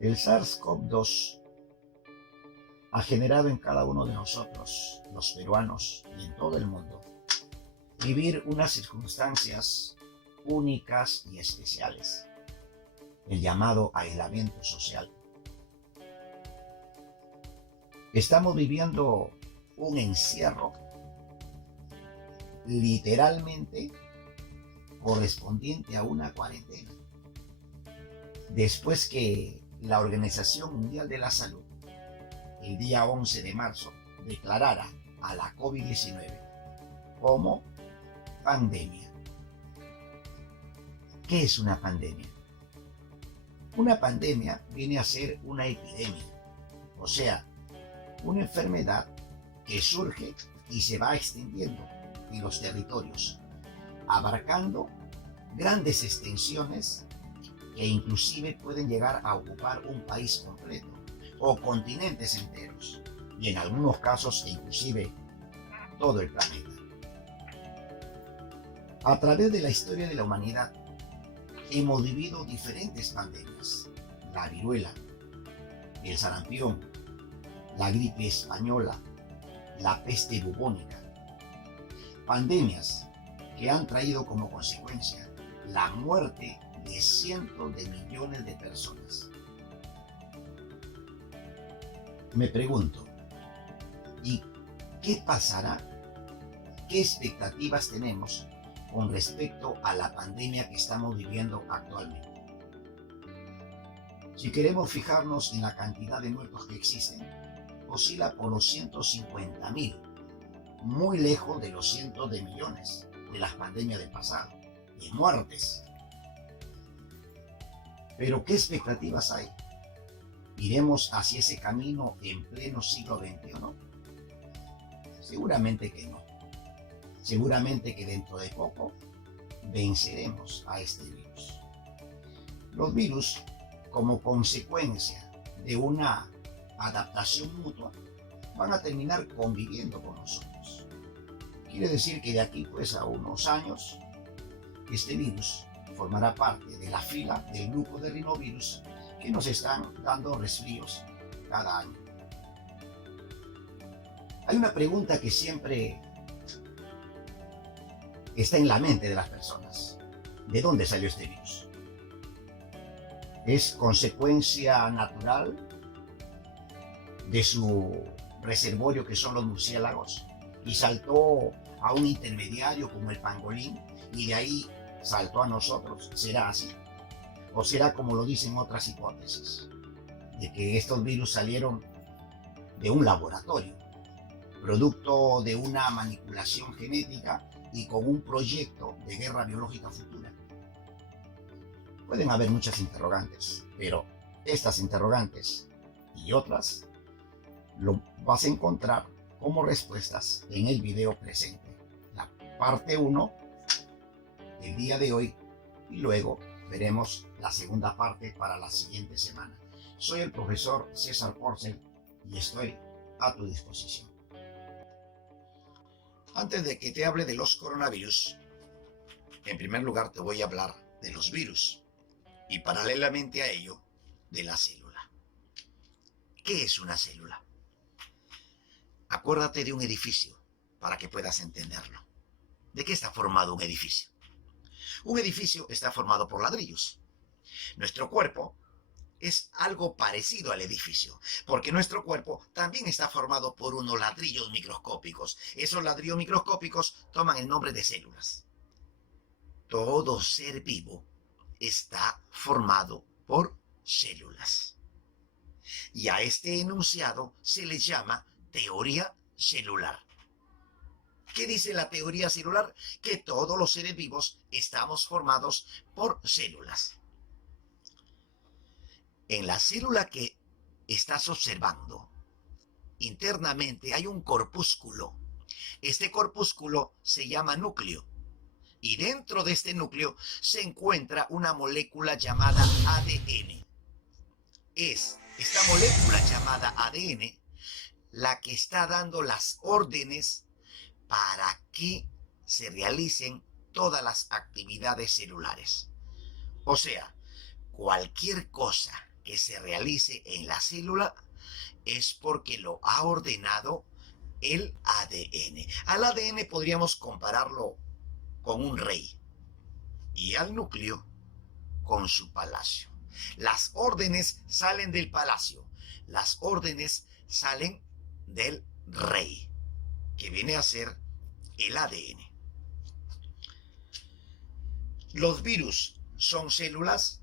El SARS-CoV-2 ha generado en cada uno de nosotros, los peruanos y en todo el mundo, vivir unas circunstancias únicas y especiales, el llamado aislamiento social. Estamos viviendo un encierro literalmente correspondiente a una cuarentena, después que la Organización Mundial de la Salud el día 11 de marzo declarara a la COVID-19 como pandemia. ¿Qué es una pandemia? Una pandemia viene a ser una epidemia, o sea, una enfermedad que surge y se va extendiendo en los territorios, abarcando grandes extensiones que inclusive pueden llegar a ocupar un país completo o continentes enteros, y en algunos casos inclusive todo el planeta. A través de la historia de la humanidad hemos vivido diferentes pandemias: la viruela, el sarampión, la gripe española, la peste bubónica, pandemias que han traído como consecuencia la muerte de cientos de millones de personas. Me pregunto, ¿y qué pasará? ¿Qué expectativas tenemos con respecto a la pandemia que estamos viviendo actualmente? Si queremos fijarnos en la cantidad de muertos que existen, oscila por los 150.000, muy lejos de los cientos de millones de las pandemias del pasado, de muertes. Pero ¿qué expectativas hay? ¿Iremos hacia ese camino en pleno siglo XXI? Seguramente que no. Seguramente que dentro de poco venceremos a este virus. Los virus, como consecuencia de una adaptación mutua, van a terminar conviviendo con nosotros. Quiere decir que de aquí pues a unos años, este virus formará parte de la fila del grupo de rinovirus que nos están dando resfríos cada año. Hay una pregunta que siempre está en la mente de las personas: ¿de dónde salió este virus? ¿Es consecuencia natural de su reservorio, que son los murciélagos, y saltó a un intermediario como el pangolín y de ahí saltó a nosotros? ¿Será así? ¿O será como lo dicen otras hipótesis, de que estos virus salieron de un laboratorio, producto de una manipulación genética y con un proyecto de guerra biológica futura? Pueden haber muchas interrogantes, pero estas interrogantes y otras lo vas a encontrar como respuestas en el video presente, la parte 1 del día de hoy, y luego veremos la segunda parte para la siguiente semana. Soy el profesor César Porcel y estoy a tu disposición. Antes de que te hable de los coronavirus, en primer lugar te voy a hablar de los virus y paralelamente a ello de la célula. ¿Qué es una célula? Acuérdate de un edificio para que puedas entenderlo. ¿De qué está formado un edificio? Un edificio está formado por ladrillos. Nuestro cuerpo es algo parecido al edificio, porque nuestro cuerpo también está formado por unos ladrillos microscópicos. Esos ladrillos microscópicos toman el nombre de células. Todo ser vivo está formado por células. Y a este enunciado se le llama teoría celular. ¿Qué dice la teoría celular? Que todos los seres vivos estamos formados por células. En la célula que estás observando, internamente hay un corpúsculo. Este corpúsculo se llama núcleo. Y dentro de este núcleo se encuentra una molécula llamada ADN. Es esta molécula llamada ADN la que está dando las órdenes para que se realicen todas las actividades celulares. O sea, cualquier cosa que se realice en la célula es porque lo ha ordenado el ADN. Al ADN podríamos compararlo con un rey y al núcleo con su palacio. Las órdenes salen del palacio, las órdenes salen del rey, que viene a ser el ADN. ¿Los virus son células?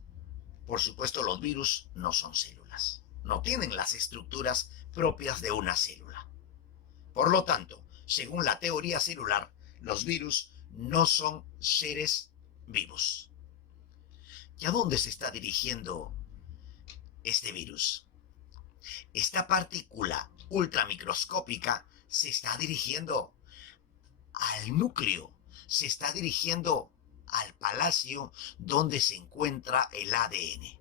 Por supuesto, los virus no son células. No tienen las estructuras propias de una célula. Por lo tanto, según la teoría celular, los virus no son seres vivos. ¿Y a dónde se está dirigiendo este virus? Esta partícula ultramicroscópica se está dirigiendo al núcleo, se está dirigiendo al palacio donde se encuentra el ADN.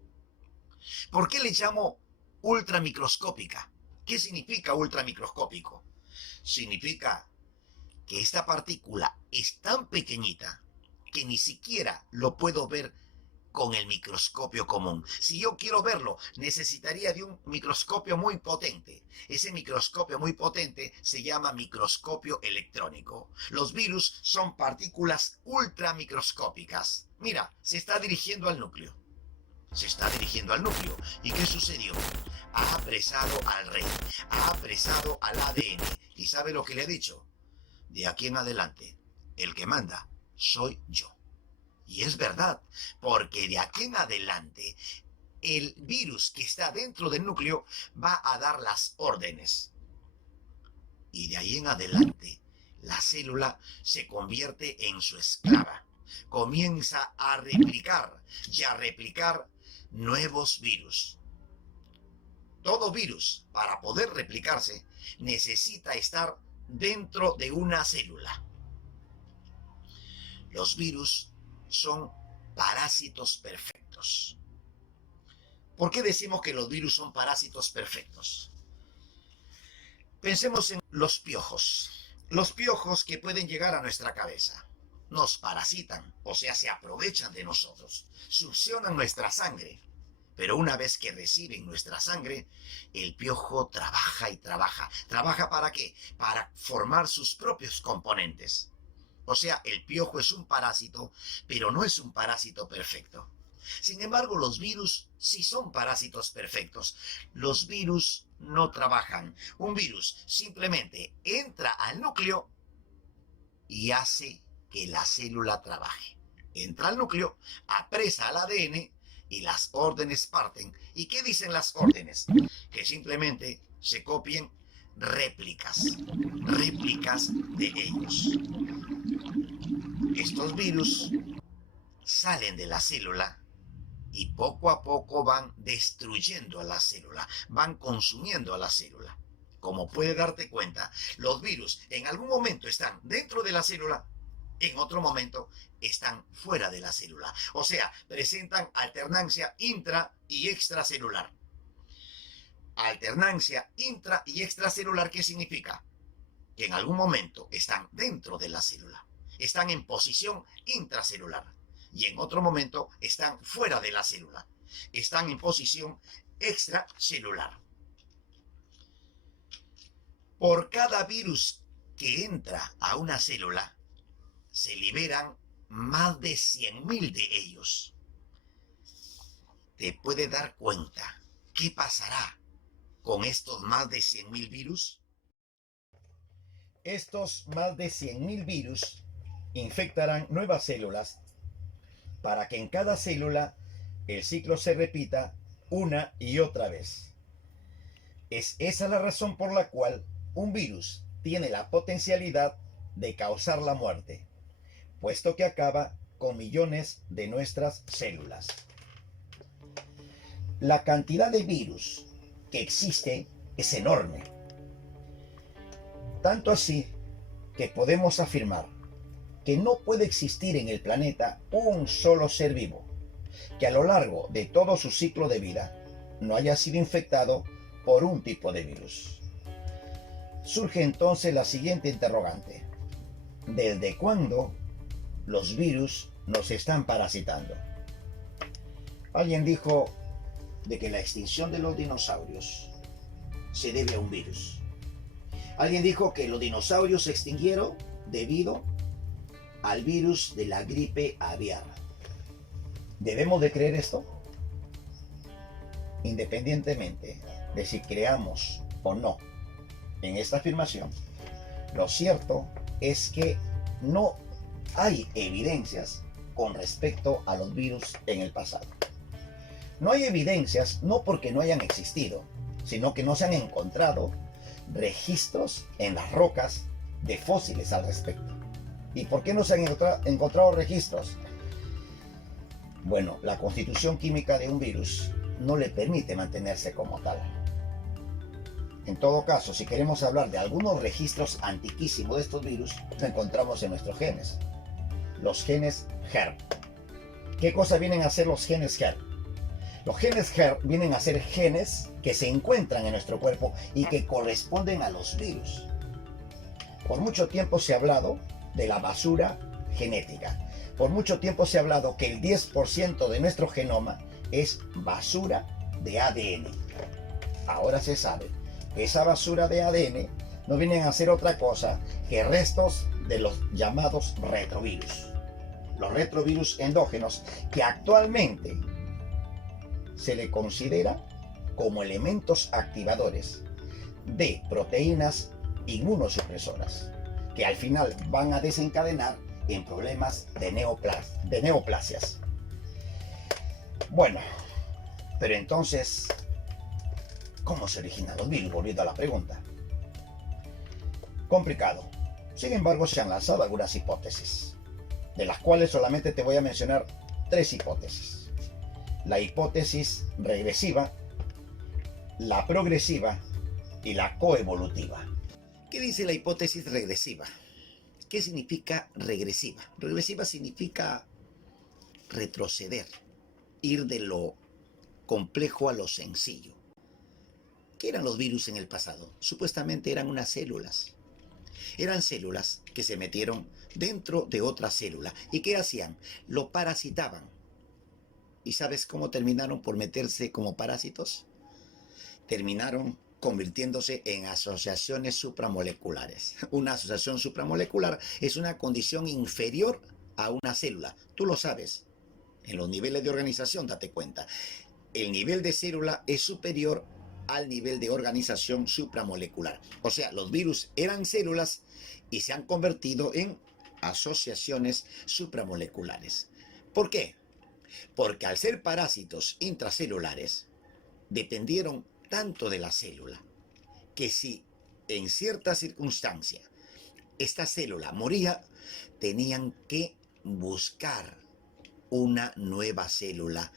¿Por qué le llamo ultramicroscópica? ¿Qué significa ultramicroscópico? Significa que esta partícula es tan pequeñita que ni siquiera lo puedo ver con el microscopio común. Si yo quiero verlo, necesitaría de un microscopio muy potente. Ese microscopio muy potente se llama microscopio electrónico. Los virus son partículas ultramicroscópicas. Mira, se está dirigiendo al núcleo. Se está dirigiendo al núcleo. ¿Y qué sucedió? Ha apresado al rey, ha apresado al ADN. ¿Y sabe lo que le ha dicho? De aquí en adelante, el que manda soy yo. Y es verdad, porque de aquí en adelante el virus que está dentro del núcleo va a dar las órdenes. Y de ahí en adelante la célula se convierte en su esclava. Comienza a replicar y a replicar nuevos virus. Todo virus, para poder replicarse, necesita estar dentro de una célula. Los virus son parásitos perfectos. ¿Por qué decimos que los virus son parásitos perfectos? Pensemos en los piojos. Los piojos que pueden llegar a nuestra cabeza. Nos parasitan, o sea, se aprovechan de nosotros. Succionan nuestra sangre. Pero una vez que reciben nuestra sangre, el piojo trabaja y trabaja. ¿Trabaja para qué? Para formar sus propios componentes. O sea, el piojo es un parásito, pero no es un parásito perfecto. Sin embargo, los virus sí son parásitos perfectos. Los virus no trabajan. Un virus simplemente entra al núcleo y hace que la célula trabaje. Entra al núcleo, apresa al ADN y las órdenes parten. ¿Y qué dicen las órdenes? Que simplemente se copien réplicas de ellos. Estos virus salen de la célula y poco a poco van destruyendo a la célula, van consumiendo a la célula. Como puedes darte cuenta, los virus en algún momento están dentro de la célula, en otro momento están fuera de la célula. O sea, presentan alternancia intra y extracelular. Alternancia intra y extracelular, ¿qué significa? Que en algún momento están dentro de la célula, están en posición intracelular y en otro momento están fuera de la célula, están en posición extracelular. Por cada virus que entra a una célula, se liberan más de 100.000 de ellos. ¿Te puedes dar cuenta qué pasará con estos más de 100.000 virus? Estos más de 100.000 virus infectarán nuevas células para que en cada célula el ciclo se repita una y otra vez. Es esa la razón por la cual un virus tiene la potencialidad de causar la muerte, puesto que acaba con millones de nuestras células. La cantidad de virus que existe es enorme. Tanto así que podemos afirmar que no puede existir en el planeta un solo ser vivo que a lo largo de todo su ciclo de vida no haya sido infectado por un tipo de virus. Surge entonces la siguiente interrogante: ¿desde cuándo los virus nos están parasitando? Alguien dijo de que la extinción de los dinosaurios se debe a un virus. Alguien dijo que los dinosaurios se extinguieron debido al virus de la gripe aviar. ¿Debemos de creer esto? Independientemente de si creamos o no en esta afirmación, lo cierto es que no hay evidencias con respecto a los virus en el pasado. No hay evidencias no porque no hayan existido, sino que no se han encontrado registros en las rocas de fósiles al respecto. ¿Y por qué no se han encontrado registros? Bueno, la constitución química de un virus no le permite mantenerse como tal. En todo caso, si queremos hablar de algunos registros antiquísimos de estos virus, lo encontramos en nuestros genes. Los genes HER. ¿Qué cosa vienen a hacer los genes HER? Los genes HER vienen a ser genes que se encuentran en nuestro cuerpo y que corresponden a los virus. Por mucho tiempo se ha hablado de la basura genética. Por mucho tiempo se ha hablado que el 10% de nuestro genoma es basura de ADN. Ahora se sabe que esa basura de ADN no vienen a ser otra cosa que restos de los llamados retrovirus. Los retrovirus endógenos que actualmente se le considera como elementos activadores de proteínas inmunosupresoras, que al final van a desencadenar en problemas de neoplasias. Bueno, pero entonces, ¿cómo se originan los virus? Volviendo a la pregunta. Complicado. Sin embargo, se han lanzado algunas hipótesis, de las cuales solamente te voy a mencionar 3 hipótesis. La hipótesis regresiva, la progresiva y la coevolutiva. ¿Qué dice la hipótesis regresiva? ¿Qué significa regresiva? Regresiva significa retroceder, ir de lo complejo a lo sencillo. ¿Qué eran los virus en el pasado? Supuestamente eran unas células. Eran células que se metieron dentro de otra célula. ¿Y qué hacían? Lo parasitaban. ¿Y sabes cómo terminaron por meterse como parásitos? Terminaron convirtiéndose en asociaciones supramoleculares. Una asociación supramolecular es una condición inferior a una célula. Tú lo sabes. En los niveles de organización, date cuenta. El nivel de célula es superior al nivel de organización supramolecular. O sea, los virus eran células y se han convertido en asociaciones supramoleculares. ¿Por qué? Porque al ser parásitos intracelulares, dependieron tanto de la célula, que si en cierta circunstancia esta célula moría, tenían que buscar una nueva célula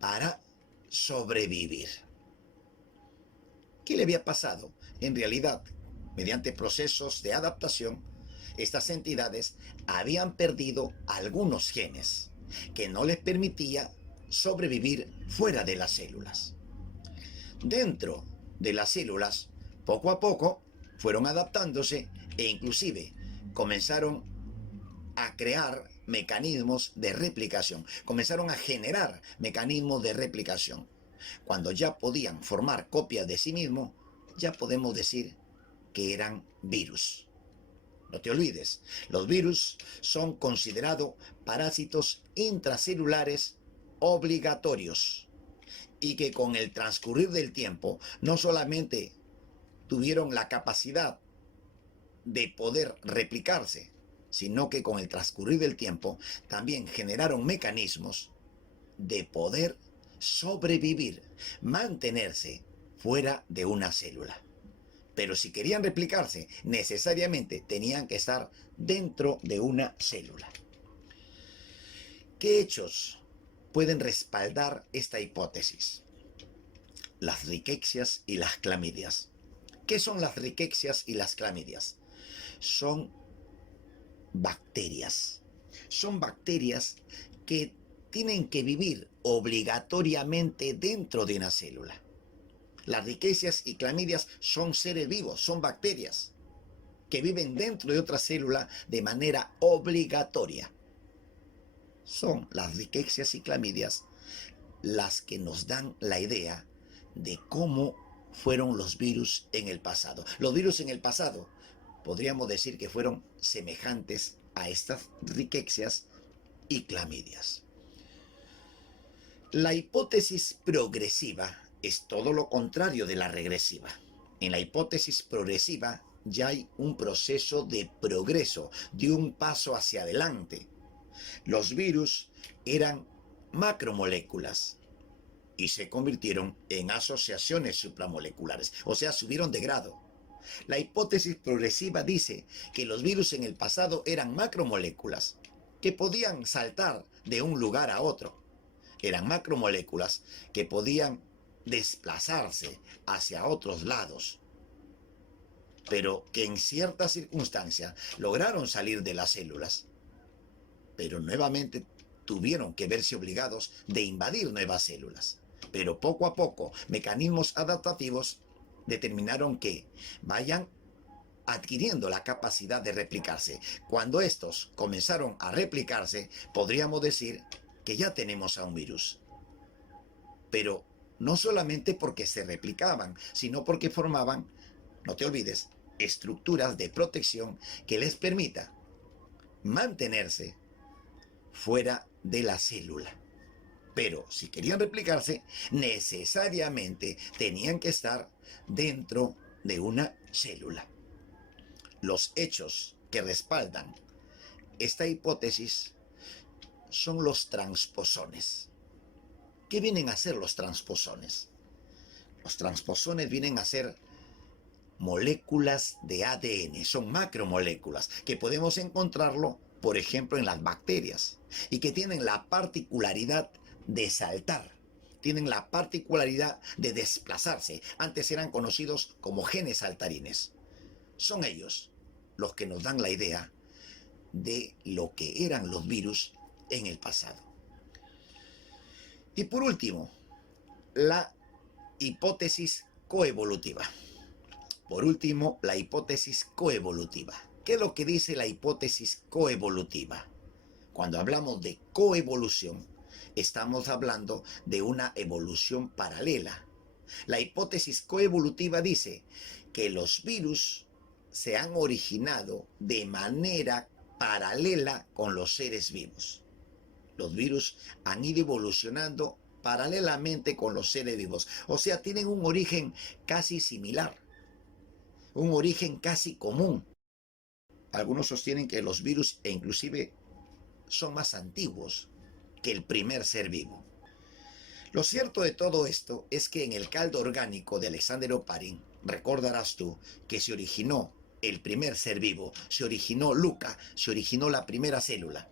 para sobrevivir. ¿Qué le había pasado? En realidad, mediante procesos de adaptación, estas entidades habían perdido algunos genes que no les permitía sobrevivir fuera de las células. Dentro de las células, poco a poco, fueron adaptándose e inclusive comenzaron a crear mecanismos de replicación, comenzaron a generar mecanismos de replicación. Cuando ya podían formar copias de sí mismos, ya podemos decir que eran virus. No te olvides, los virus son considerados parásitos intracelulares obligatorios y que con el transcurrir del tiempo no solamente tuvieron la capacidad de poder replicarse, sino que con el transcurrir del tiempo también generaron mecanismos de poder sobrevivir, mantenerse fuera de una célula. Pero si querían replicarse, necesariamente tenían que estar dentro de una célula. ¿Qué hechos pueden respaldar esta hipótesis? Las riquecias y las clamidias. ¿Qué son las riquecias y las clamidias? Son bacterias. Son bacterias que tienen que vivir obligatoriamente dentro de una célula. Las riquecias y clamidias son seres vivos, son bacterias que viven dentro de otra célula de manera obligatoria. Son las riquecias y clamidias las que nos dan la idea de cómo fueron los virus en el pasado. Los virus en el pasado podríamos decir que fueron semejantes a estas riquecias y clamidias. La hipótesis progresiva es todo lo contrario de la regresiva. En la hipótesis progresiva ya hay un proceso de progreso, de un paso hacia adelante. Los virus eran macromoléculas y se convirtieron en asociaciones supramoleculares, o sea, subieron de grado. La hipótesis progresiva dice que los virus en el pasado eran macromoléculas que podían saltar de un lugar a otro. Eran macromoléculas que podían desplazarse hacia otros lados, pero que en ciertas circunstancias lograron salir de las células, pero nuevamente tuvieron que verse obligados de invadir nuevas células. Pero poco a poco, mecanismos adaptativos determinaron que vayan adquiriendo la capacidad de replicarse. Cuando estos comenzaron a replicarse, podríamos decir que ya tenemos a un virus. Pero no solamente porque se replicaban, sino porque formaban, no te olvides, estructuras de protección que les permita mantenerse fuera de la célula. Pero si querían replicarse, necesariamente tenían que estar dentro de una célula. Los hechos que respaldan esta hipótesis son los transposones. ¿Qué vienen a ser los transposones? Los transposones vienen a ser moléculas de ADN, son macromoléculas que podemos encontrarlo, por ejemplo, en las bacterias y que tienen la particularidad de saltar, tienen la particularidad de desplazarse. Antes eran conocidos como genes saltarines. Son ellos los que nos dan la idea de lo que eran los virus en el pasado. Y por último, la hipótesis coevolutiva. Por último, la hipótesis coevolutiva. ¿Qué es lo que dice la hipótesis coevolutiva? Cuando hablamos de coevolución, estamos hablando de una evolución paralela. La hipótesis coevolutiva dice que los virus se han originado de manera paralela con los seres vivos. Los virus han ido evolucionando paralelamente con los seres vivos. O sea, tienen un origen casi similar, un origen casi común. Algunos sostienen que los virus inclusive son más antiguos que el primer ser vivo. Lo cierto de todo esto es que en el caldo orgánico de Alexander Oparin, recordarás tú que se originó el primer ser vivo, se originó Luca, se originó la primera célula,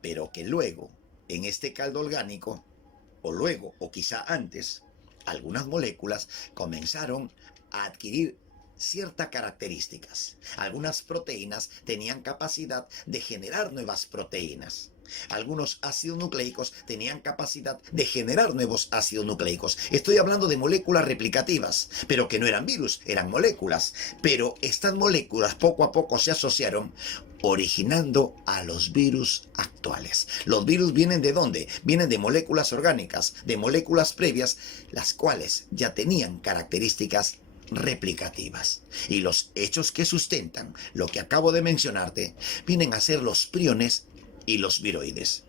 pero que luego, en este caldo orgánico, o luego, o quizá antes, algunas moléculas comenzaron a adquirir ciertas características. Algunas proteínas tenían capacidad de generar nuevas proteínas. Algunos ácidos nucleicos tenían capacidad de generar nuevos ácidos nucleicos. Estoy hablando de moléculas replicativas, pero que no eran virus, eran moléculas. Pero estas moléculas poco a poco se asociaron, originando a los virus actuales. Los virus vienen ¿de dónde? Vienen de moléculas orgánicas, de moléculas previas, las cuales ya tenían características replicativas. Y los hechos que sustentan lo que acabo de mencionarte vienen a ser los priones y los viroides.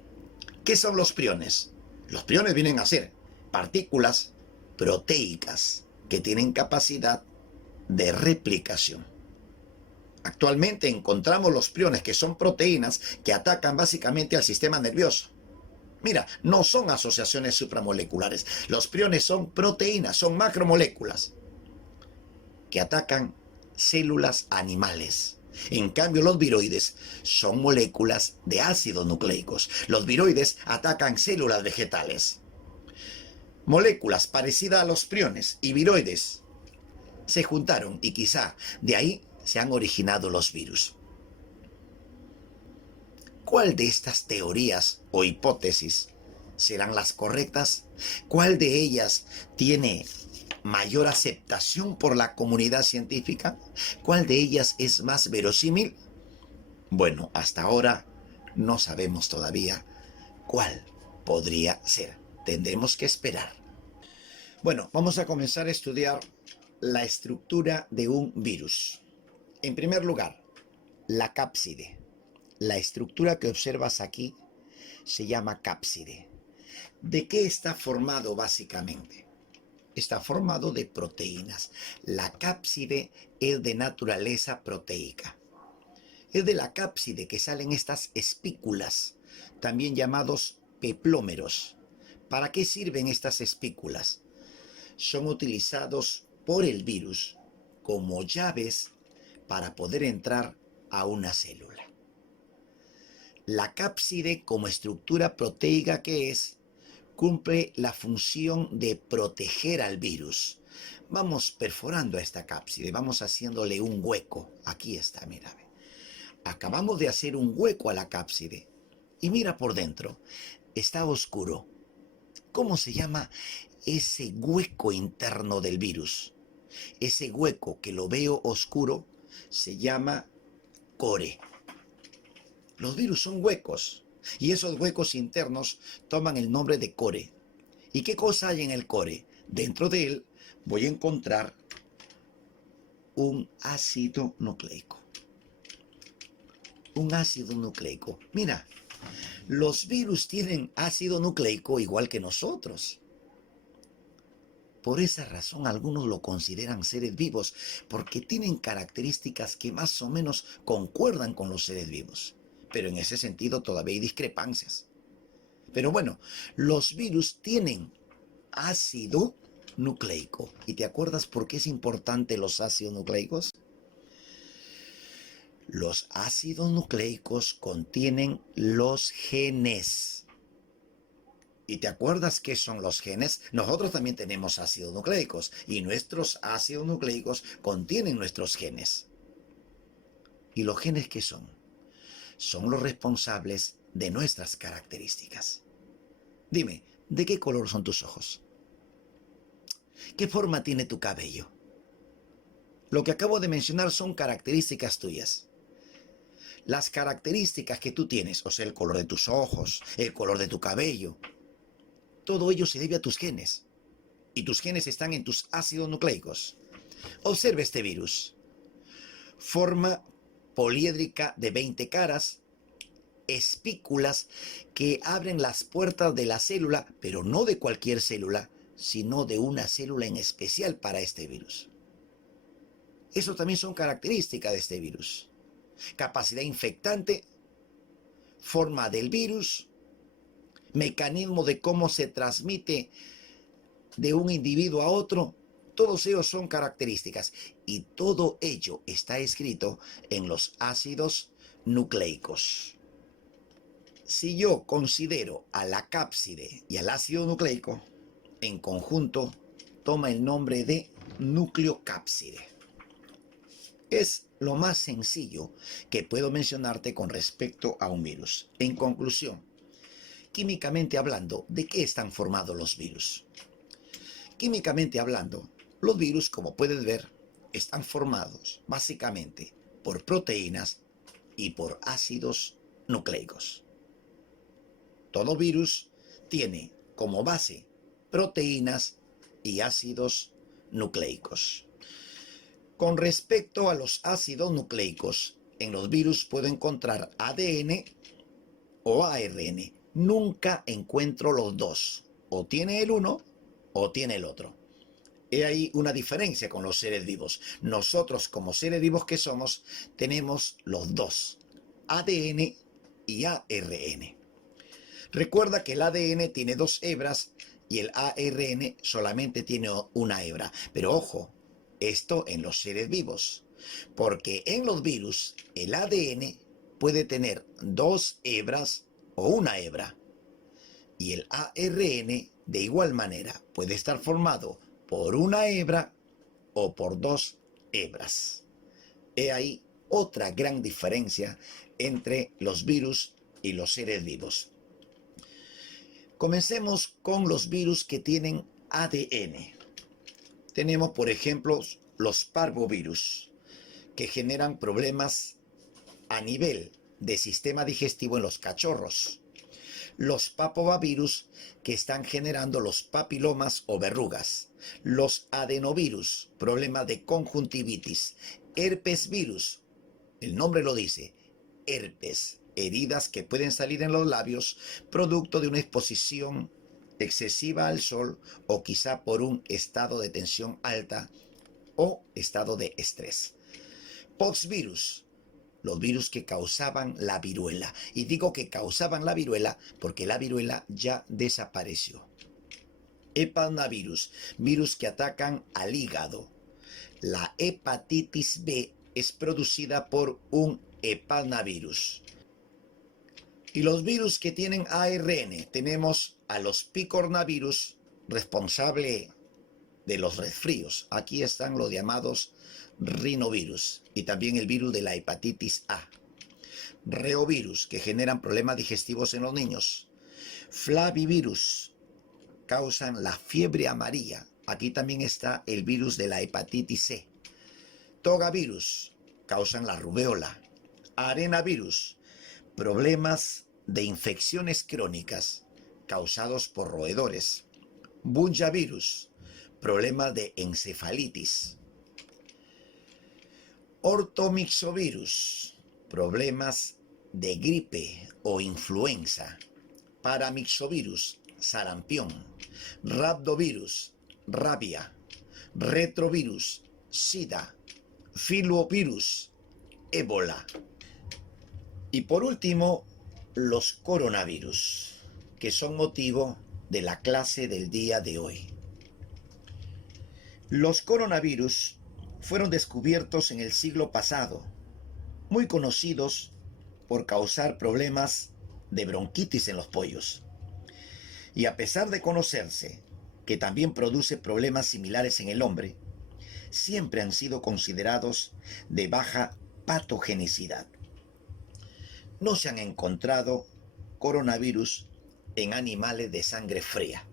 ¿Qué son los priones? Los priones vienen a ser partículas proteicas que tienen capacidad de replicación. Actualmente encontramos los priones, que son proteínas que atacan básicamente al sistema nervioso. Mira, no son asociaciones supramoleculares. Los priones son proteínas, son macromoléculas que atacan células animales. En cambio, los viroides son moléculas de ácidos nucleicos. Los viroides atacan células vegetales. Moléculas parecidas a los priones y viroides se juntaron y quizá de ahí se han originado los virus. ¿Cuál de estas teorías o hipótesis serán las correctas? ¿Cuál de ellas tiene mayor aceptación por la comunidad científica? ¿Cuál de ellas es más verosímil? Bueno, hasta ahora no sabemos todavía cuál podría ser. tendremos que esperar. Bueno, vamos a comenzar a estudiar la estructura de un virus. En primer lugar, la cápside. La estructura que observas aquí se llama cápside. ¿De qué está formado básicamente? Está formado de proteínas. La cápside es de naturaleza proteica. Es de la cápside que salen estas espículas, también llamados peplómeros. ¿Para qué sirven estas espículas? Son utilizados por el virus como llaves para poder entrar a una célula. La cápside, como estructura proteica que es, cumple la función de proteger al virus. Vamos perforando a esta cápside, vamos haciéndole un hueco. Aquí está, mira. Acabamos de hacer un hueco a la cápside. Y mira por dentro, está oscuro. ¿Cómo se llama ese hueco interno del virus? Ese hueco que lo veo oscuro se llama core. Los virus son huecos y esos huecos internos toman el nombre de core. ¿Y qué cosa hay en el core? Dentro de él voy a encontrar un ácido nucleico. Un ácido nucleico. Mira, los virus tienen ácido nucleico igual que nosotros. Por esa razón algunos lo consideran seres vivos, porque tienen características que más o menos concuerdan con los seres vivos. Pero en ese sentido todavía hay discrepancias. Pero bueno, los virus tienen ácido nucleico. ¿Y te acuerdas por qué es importante los ácidos nucleicos? Los ácidos nucleicos contienen los genes. ¿Y te acuerdas qué son los genes? Nosotros también tenemos ácidos nucleicos y nuestros ácidos nucleicos contienen nuestros genes. ¿Y los genes qué son? Son los responsables de nuestras características. Dime, ¿de qué color son tus ojos? ¿Qué forma tiene tu cabello? Lo que acabo de mencionar son características tuyas. Las características que tú tienes, o sea, el color de tus ojos, el color de tu cabello, todo ello se debe a tus genes. Y tus genes están en tus ácidos nucleicos. Observa este virus. Forma poliédrica de 20 caras, espículas que abren las puertas de la célula, pero no de cualquier célula, sino de una célula en especial para este virus. Eso también son características de este virus. Capacidad infectante, forma del virus, mecanismo de cómo se transmite de un individuo a otro, todos ellos son características y todo ello está escrito en los ácidos nucleicos. Si yo considero a la cápside y al ácido nucleico, en conjunto toma el nombre de nucleocápside. Es lo más sencillo que puedo mencionarte con respecto a un virus. En conclusión, químicamente hablando, ¿de qué están formados los virus? Químicamente hablando, los virus, como puedes ver, están formados básicamente por proteínas y por ácidos nucleicos. Todo virus tiene como base proteínas y ácidos nucleicos. Con respecto a los ácidos nucleicos, en los virus puedo encontrar ADN o ARN. Nunca encuentro los dos. O tiene el uno o tiene el otro. He ahí una diferencia con los seres vivos. Nosotros, como seres vivos que somos, tenemos los dos, ADN y ARN. Recuerda que el ADN tiene 2 hebras y el ARN solamente tiene una hebra. Pero ojo, esto en los seres vivos, porque en los virus el ADN puede tener 2 hebras o una hebra. Y el ARN de igual manera puede estar formado por una hebra o por 2 hebras. He ahí otra gran diferencia entre los virus y los seres vivos. Comencemos con los virus que tienen ADN. Tenemos, por ejemplo, los parvovirus, que generan problemas a nivel de sistema digestivo en los cachorros. los papovavirus que están generando los papilomas o verrugas, los adenovirus, problemas de conjuntivitis, herpes virus, el nombre lo dice, herpes, heridas que pueden salir en los labios producto de una exposición excesiva al sol o quizá por un estado de tensión alta o estado de estrés. Poxvirus, los virus que causaban la viruela. Y digo que causaban la viruela porque la viruela ya desapareció. Hepanavirus, virus que atacan al hígado. La hepatitis B es producida por un hepanavirus. Y los virus que tienen ARN, tenemos a los picornavirus, responsable de los resfríos. Aquí están los llamados rinovirus y también el virus de la hepatitis A. Reovirus, que generan problemas digestivos en los niños. Flavivirus, causan la fiebre amarilla. Aquí también está el virus de la hepatitis C. Togavirus, causan la rubeola. Arenavirus, problemas de infecciones crónicas causados por roedores. Bunyavirus, problemas de encefalitis. Ortomixovirus, problemas de gripe o influenza. Paramixovirus, sarampión. Rhabdovirus, rabia. Retrovirus, sida. Filovirus, ébola. Y por último, los coronavirus, que son motivo de la clase del día de hoy. Los coronavirus fueron descubiertos en el siglo pasado, muy conocidos por causar problemas de bronquitis en los pollos. Y a pesar de conocerse que también produce problemas similares en el hombre, siempre han sido considerados de baja patogenicidad. No se han encontrado coronavirus en animales de sangre fría.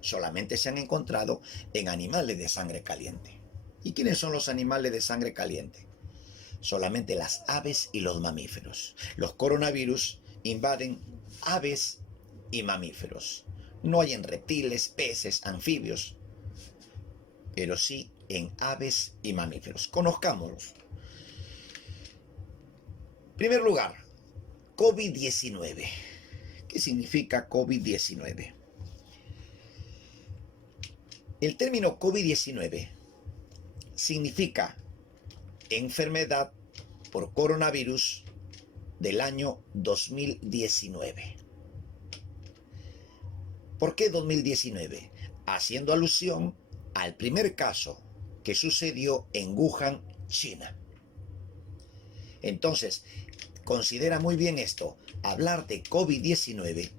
Solamente se han encontrado en animales de sangre caliente. ¿Y quiénes son los animales de sangre caliente? Solamente las aves y los mamíferos. Los coronavirus invaden aves y mamíferos. No hay en reptiles, peces, anfibios, pero sí en aves y mamíferos. Conozcámoslos. En primer lugar, COVID-19. ¿Qué significa COVID-19? El término COVID-19 significa enfermedad por coronavirus del año 2019. ¿Por qué 2019? Haciendo alusión al primer caso que sucedió en Wuhan, China. Entonces, considera muy bien esto. Hablar de COVID-19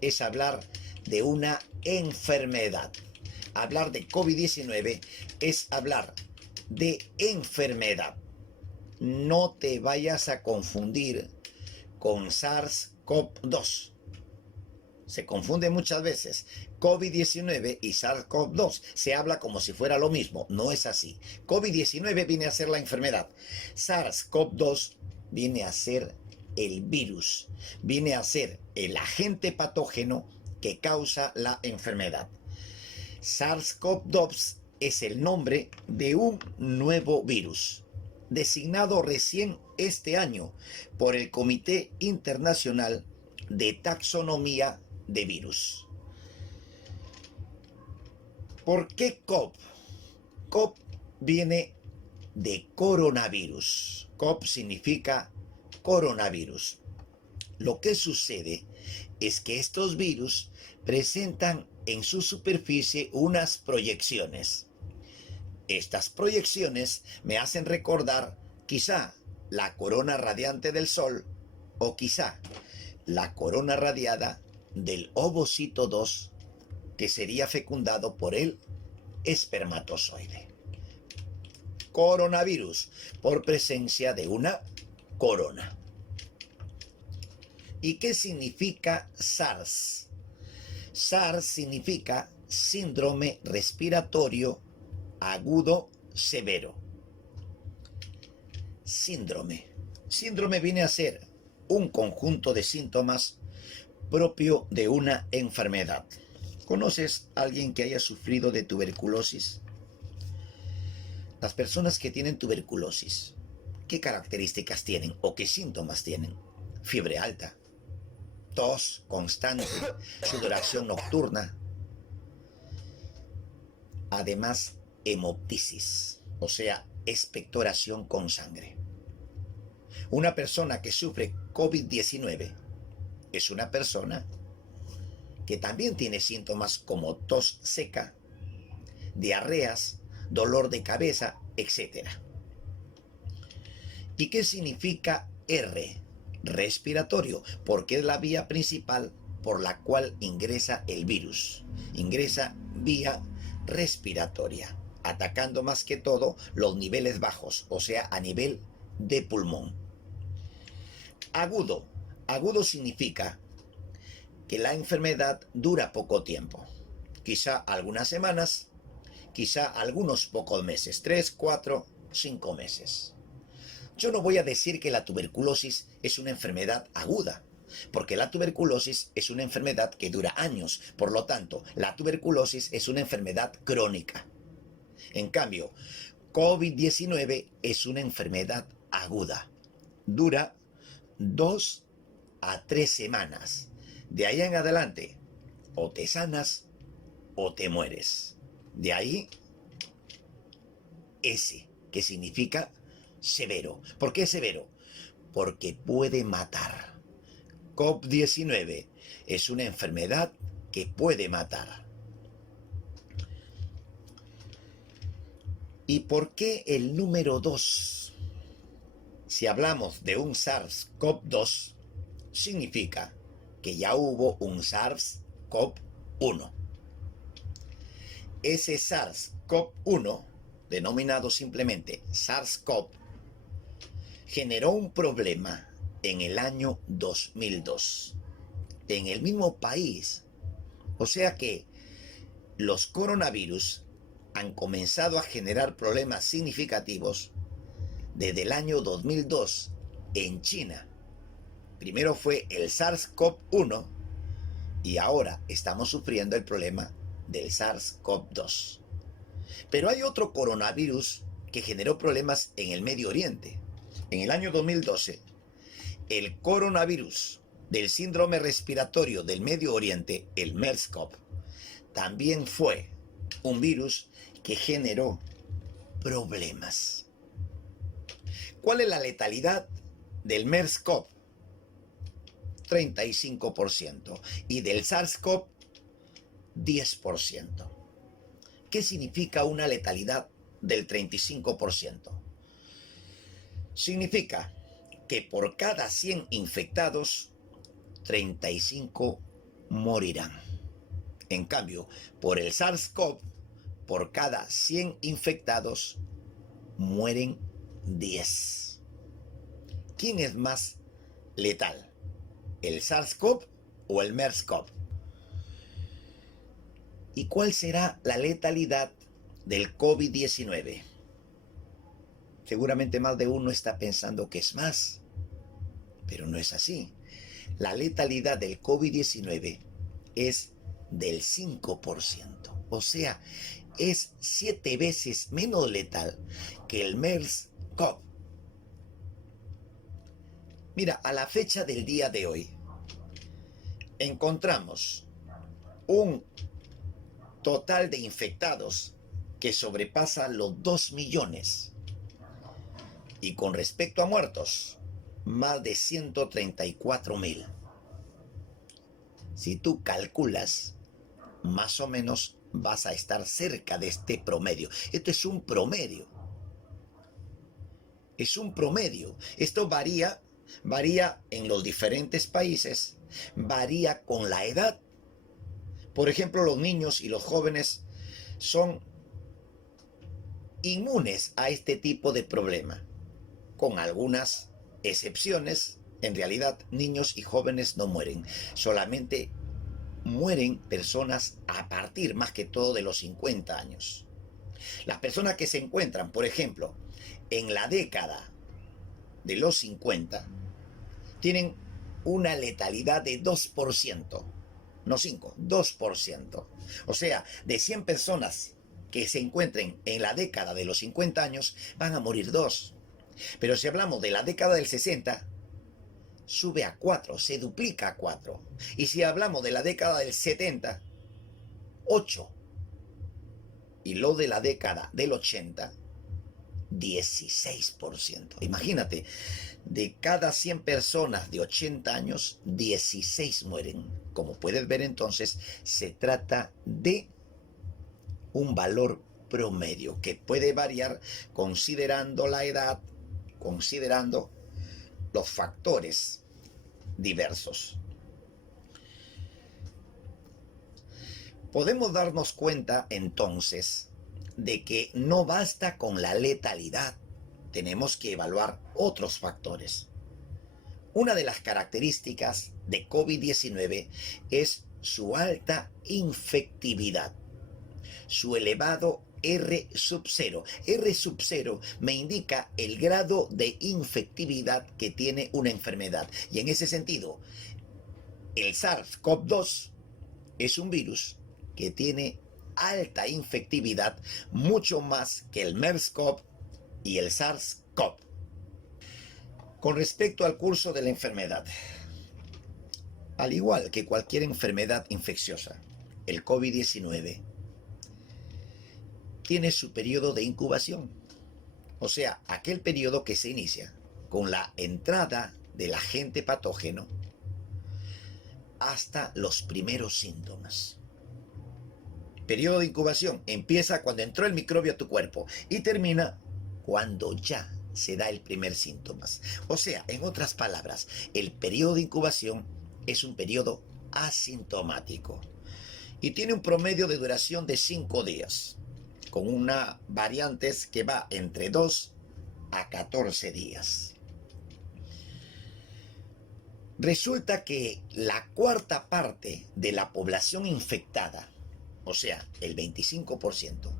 es hablar de una enfermedad. Hablar de COVID-19 es hablar de enfermedad. No te vayas a confundir con SARS-CoV-2. Se confunde muchas veces COVID-19 y SARS-CoV-2. Se habla como si fuera lo mismo. No es así. COVID-19 viene a ser la enfermedad. SARS-CoV-2 viene a ser el virus. Viene a ser el agente patógeno que causa la enfermedad. SARS-CoV-2 es el nombre de un nuevo virus, designado recién este año por el Comité Internacional de Taxonomía de Virus. ¿Por qué CoV? CoV viene de coronavirus. CoV significa coronavirus. Lo que sucede es que estos virus presentan en su superficie unas proyecciones. Estas proyecciones me hacen recordar quizá la corona radiante del Sol o quizá la corona radiada del ovocito 2 que sería fecundado por el espermatozoide. Coronavirus, por presencia de una corona. ¿Y qué significa SARS? SARS significa síndrome respiratorio agudo severo. Síndrome. Síndrome viene a ser un conjunto de síntomas propio de una enfermedad. ¿Conoces a alguien que haya sufrido de tuberculosis? Las personas que tienen tuberculosis, ¿qué características tienen o qué síntomas tienen? Fiebre alta, tos constante, sudoración nocturna, además hemoptisis, o sea, expectoración con sangre. Una persona que sufre COVID-19 es una persona que también tiene síntomas como tos seca, diarreas, dolor de cabeza, etc. ¿Y qué significa R? Respiratorio, porque es la vía principal por la cual ingresa el virus. Ingresa vía respiratoria, atacando más que todo los niveles bajos, o sea, a nivel de pulmón. Agudo. Agudo significa que la enfermedad dura poco tiempo, quizá algunas semanas, quizá algunos pocos meses, 3, 4, 5 meses. Yo no voy a decir que la tuberculosis es una enfermedad aguda, porque la tuberculosis es una enfermedad que dura años, por lo tanto, la tuberculosis es una enfermedad crónica. En cambio, COVID-19 es una enfermedad aguda, dura 2 a 3 semanas. De ahí en adelante, o te sanas o te mueres. De ahí, S, que significa severo. ¿Por qué severo? Porque puede matar. COVID-19 es una enfermedad que puede matar. ¿Y por qué el número 2? Si hablamos de un SARS-CoV-2, significa que ya hubo un SARS-CoV-1. Ese SARS-CoV-1, denominado simplemente SARS-CoV, generó un problema en el año 2002, en el mismo país. O sea que los coronavirus han comenzado a generar problemas significativos desde el año 2002 en China. Primero fue el SARS-CoV-1 y ahora estamos sufriendo el problema del SARS-CoV-2. Pero hay otro coronavirus que generó problemas en el Medio Oriente. En el año 2012, el coronavirus del síndrome respiratorio del Medio Oriente, el MERS-CoV, también fue un virus que generó problemas. ¿Cuál es la letalidad del MERS-CoV? 35%. Y del SARS-CoV, 10%. ¿Qué significa una letalidad del 35%? Significa que por cada 100 infectados, 35 morirán. En cambio, por el SARS-CoV, por cada 100 infectados, mueren 10. ¿Quién es más letal? ¿El SARS-CoV o el MERS-CoV? ¿Y cuál será la letalidad del COVID-19? Seguramente más de uno está pensando que es más, pero no es así. La letalidad del COVID-19 es del 5%, o sea, es 7 veces menos letal que el MERS-CoV. Mira, a la fecha del día de hoy, encontramos un total de infectados que sobrepasa los 2 millones. Y con respecto a muertos, más de 134,000. Si tú calculas, más o menos vas a estar cerca de este promedio. Esto es un promedio. Es un promedio. Esto varía en los diferentes países, varía con la edad. Por ejemplo, los niños y los jóvenes son inmunes a este tipo de problema, con algunas excepciones. En realidad, niños y jóvenes no mueren, solamente mueren personas a partir más que todo de los 50 años. Las personas que se encuentran, por ejemplo, en la década de los 50, tienen una letalidad de 2%, no 5, 2%. O sea, de 100 personas que se encuentren en la década de los 50 años, van a morir 2. Pero si hablamos de la década del 60, sube a 4, se duplica a 4. Y si hablamos de la década del 70, 8. Y lo de la década del 80, 16%. Imagínate, de cada 100 personas de 80 años, 16 mueren. Como puedes ver entonces, se trata de un valor promedio que puede variar considerando la edad, considerando los factores diversos. Podemos darnos cuenta entonces de que no basta con la letalidad, tenemos que evaluar otros factores. Una de las características de COVID-19 es su alta infectividad, su elevado R sub 0. R sub 0 me indica el grado de infectividad que tiene una enfermedad. Y en ese sentido, el SARS-CoV-2 es un virus que tiene alta infectividad, mucho más que el MERS-CoV y el SARS-CoV. Con respecto al curso de la enfermedad, al igual que cualquier enfermedad infecciosa, el COVID-19 tiene su periodo de incubación, o sea, aquel periodo que se inicia con la entrada del agente patógeno hasta los primeros síntomas. Periodo de incubación empieza cuando entró el microbio a tu cuerpo y termina cuando ya se da el primer síntoma. O sea, en otras palabras, el periodo de incubación es un periodo asintomático y tiene un promedio de duración de 5 días, con una variantes que va entre 2 a 14 días. Resulta que la cuarta parte de la población infectada, o sea, el 25%,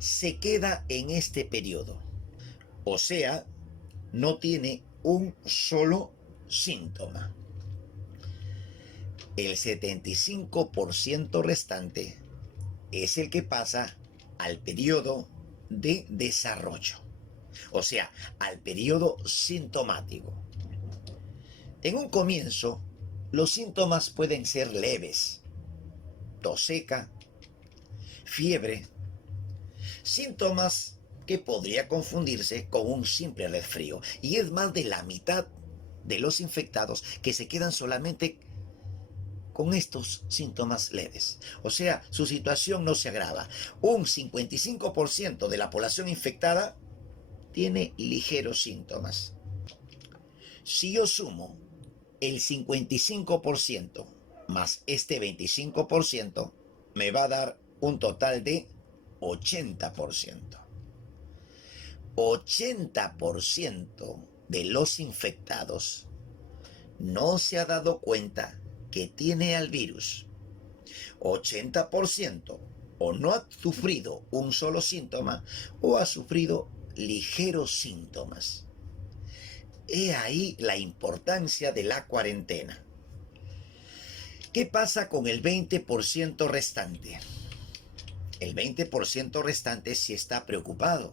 se queda en este periodo. O sea, no tiene un solo síntoma. El 75% restante es el que pasa al periodo de desarrollo, o sea, al periodo sintomático. En un comienzo, los síntomas pueden ser leves: tos seca, fiebre, síntomas que podría confundirse con un simple resfrío. Y es más de la mitad de los infectados que se quedan solamente con estos síntomas leves. O sea, su situación no se agrava. Un 55% de la población infectada tiene ligeros síntomas. Si yo sumo el 55% más este 25%, me va a dar un total de 80%. 80% de los infectados no se ha dado cuenta que tiene al virus. 80% o no ha sufrido un solo síntoma o ha sufrido ligeros síntomas. He ahí la importancia de la cuarentena. ¿Qué pasa con el 20% restante? El 20% restante sí está preocupado.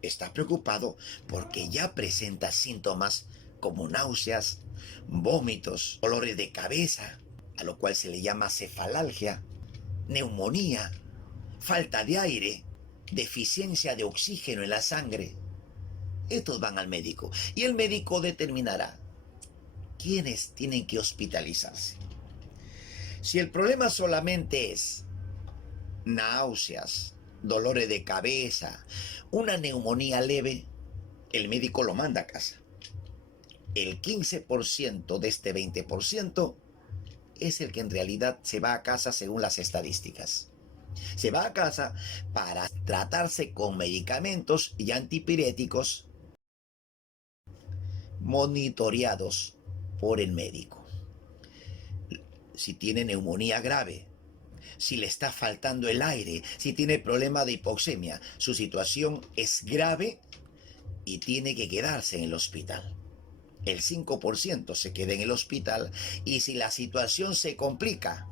Está preocupado porque ya presenta síntomas como náuseas, vómitos, dolores de cabeza, a lo cual se le llama cefalalgia, neumonía, falta de aire, deficiencia de oxígeno en la sangre. Estos van al médico y el médico determinará quiénes tienen que hospitalizarse. Si el problema solamente es náuseas, dolores de cabeza, una neumonía leve, el médico lo manda a casa. El 15% de este 20% es el que en realidad se va a casa según las estadísticas. Se va a casa para tratarse con medicamentos y antipiréticos monitoreados por el médico. Si tiene neumonía grave, si le está faltando el aire, si tiene problema de hipoxemia, su situación es grave y tiene que quedarse en el hospital. el 5% se queda en el hospital y si la situación se complica,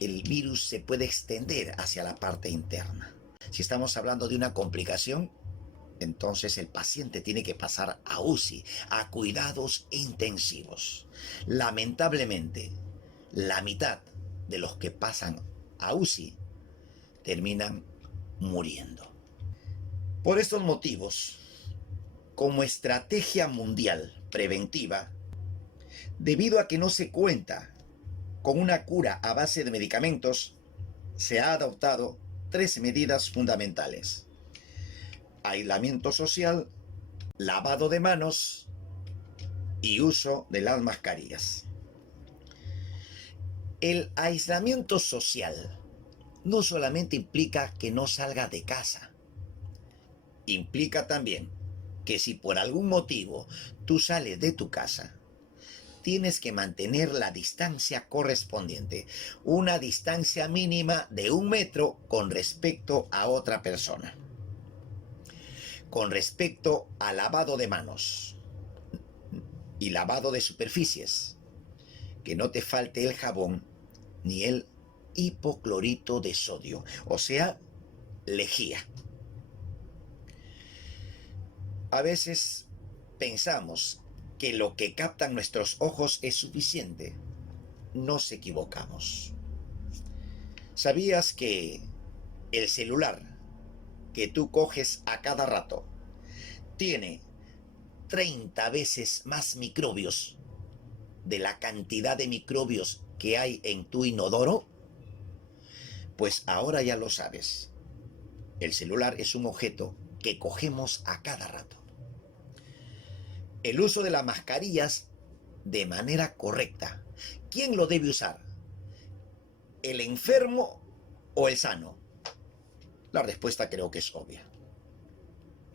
el virus se puede extender hacia la parte interna. Si estamos hablando de una complicación, entonces el paciente tiene que pasar a UCI, a cuidados intensivos. Lamentablemente, la mitad de los que pasan a UCI terminan muriendo. Por estos motivos, como estrategia mundial preventiva, debido a que no se cuenta con una cura a base de medicamentos, se ha adoptado 3 medidas fundamentales: aislamiento social, lavado de manos y uso de las mascarillas. El aislamiento social no solamente implica que no salga de casa, implica también que si por algún motivo tú sales de tu casa, tienes que mantener la distancia correspondiente, una distancia mínima de 1 metro con respecto a otra persona. Con respecto al lavado de manos y lavado de superficies, que no te falte el jabón ni el hipoclorito de sodio, o sea, lejía. A veces pensamos que lo que captan nuestros ojos es suficiente. Nos equivocamos. ¿Sabías que el celular que tú coges a cada rato tiene 30 veces más microbios de la cantidad de microbios que hay en tu inodoro? Pues ahora ya lo sabes. El celular es un objeto que cogemos a cada rato. El uso de las mascarillas de manera correcta. ¿Quién lo debe usar? ¿El enfermo o el sano? La respuesta creo que es obvia.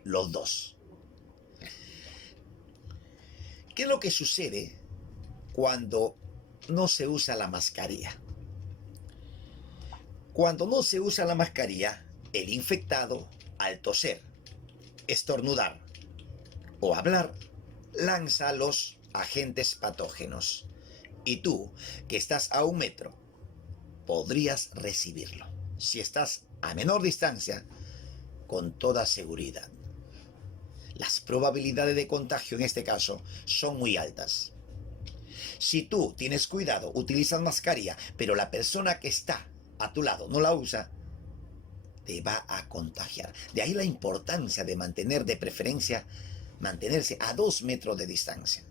Los dos. ¿Qué es lo que sucede cuando no se usa la mascarilla? Cuando no se usa la mascarilla, el infectado, al toser, estornudar o hablar, lanza los agentes patógenos. Y tú, que estás a 1 metro, podrías recibirlo. Si estás a menor distancia, con toda seguridad. Las probabilidades de contagio en este caso son muy altas. Si tú tienes cuidado, utilizas mascarilla, pero la persona que está a tu lado no la usa, te va a contagiar. De ahí la importancia de mantener, de preferencia, mantenerse a 2 metros de distancia.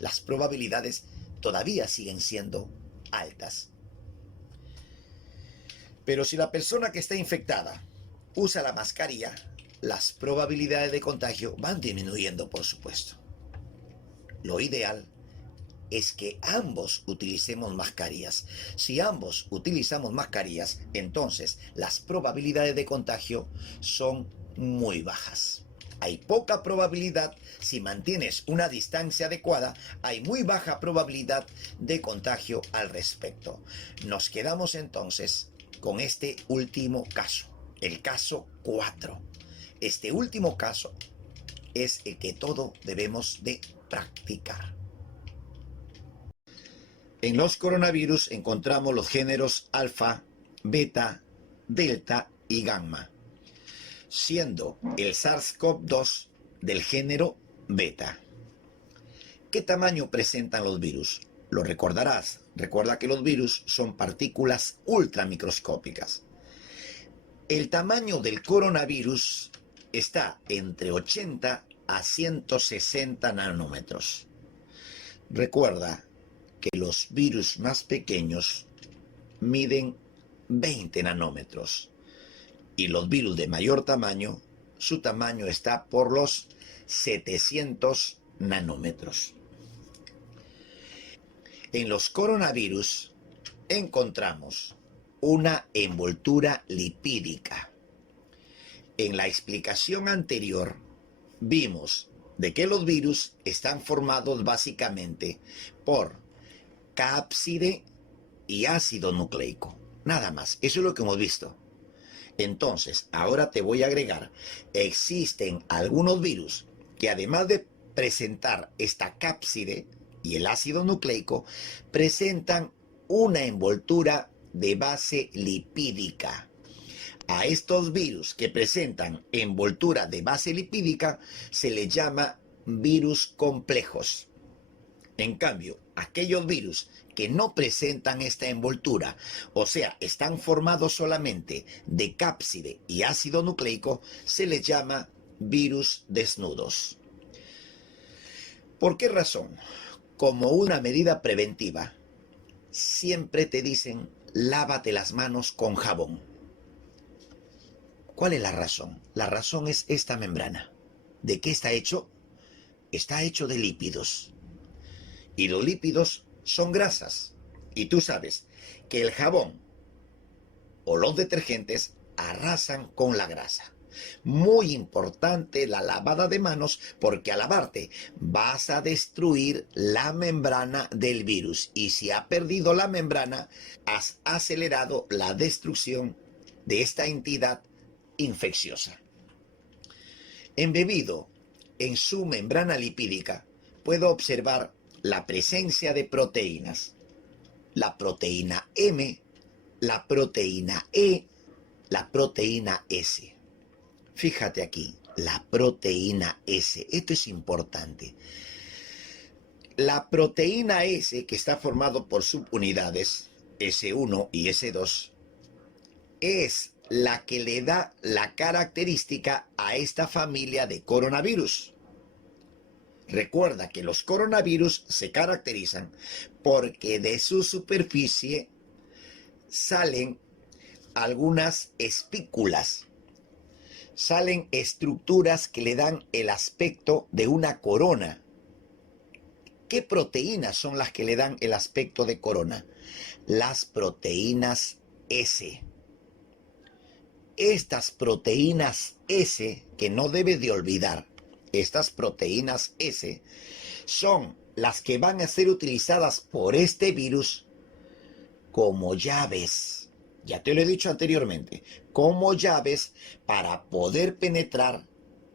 Las probabilidades todavía siguen siendo altas. Pero si la persona que está infectada usa la mascarilla, las probabilidades de contagio van disminuyendo, por supuesto. Lo ideal es que ambos utilicemos mascarillas. Si ambos utilizamos mascarillas, entonces las probabilidades de contagio son muy bajas. Hay poca probabilidad, si mantienes una distancia adecuada, hay muy baja probabilidad de contagio al respecto. Nos quedamos entonces con este último caso, el caso 4. Este último caso es el que todos debemos de practicar. En los coronavirus encontramos los géneros alfa, beta, delta y gamma, siendo el SARS-CoV-2 del género beta. ¿Qué tamaño presentan los virus? Lo recordarás. Recuerda que los virus son partículas ultramicroscópicas. El tamaño del coronavirus está entre 80 a 160 nanómetros. Recuerda que los virus más pequeños miden 20 nanómetros y los virus de mayor tamaño, su tamaño está por los 700 nanómetros. En los coronavirus encontramos una envoltura lipídica. En la explicación anterior vimos de que los virus están formados básicamente por cápside y ácido nucleico. Nada más, eso es lo que hemos visto. Entonces, ahora te voy a agregar, existen algunos virus que además de presentar esta cápside y el ácido nucleico presentan una envoltura de base lipídica. A estos virus que presentan envoltura de base lipídica se les llama virus complejos. En cambio, aquellos virus que no presentan esta envoltura, o sea, están formados solamente de cápside y ácido nucleico, se les llama virus desnudos. ¿Por qué razón? Como una medida preventiva, siempre te dicen lávate las manos con jabón. ¿Cuál es la razón? La razón es esta membrana. ¿De qué está hecho? Está hecho de lípidos. Y los lípidos son grasas. Y tú sabes que el jabón o los detergentes arrasan con la grasa. Muy importante la lavada de manos porque al lavarte vas a destruir la membrana del virus. Y si ha perdido la membrana, has acelerado la destrucción de esta entidad infecciosa. Embebido en su membrana lipídica, puedo observar la presencia de proteínas. La proteína M, la proteína E, la proteína S. Fíjate aquí, la proteína S. Esto es importante. La proteína S, que está formado por subunidades S1 y S2, es la que le da la característica a esta familia de coronavirus. Recuerda que los coronavirus se caracterizan porque de su superficie salen algunas espículas, salen estructuras que le dan el aspecto de una corona. ¿Qué proteínas son las que le dan el aspecto de corona? Las proteínas S. Estas proteínas S, que no debes de olvidar, estas proteínas S son las que van a ser utilizadas por este virus como llaves. Ya te lo he dicho anteriormente, como llaves para poder penetrar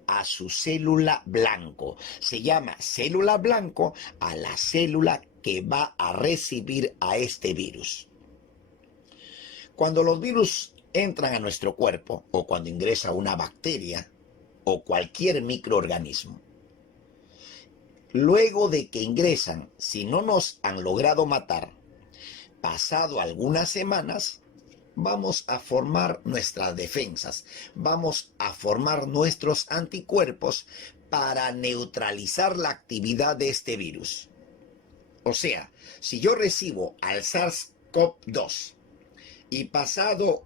a su célula blanco. Se llama célula blanco a la célula que va a recibir a este virus. Cuando los virus entran a nuestro cuerpo o cuando ingresa una bacteria o cualquier microorganismo, luego de que ingresan, si no nos han logrado matar, pasado algunas semanas, vamos a formar nuestras defensas, vamos a formar nuestros anticuerpos para neutralizar la actividad de este virus. O sea, si yo recibo al SARS-CoV-2 y pasado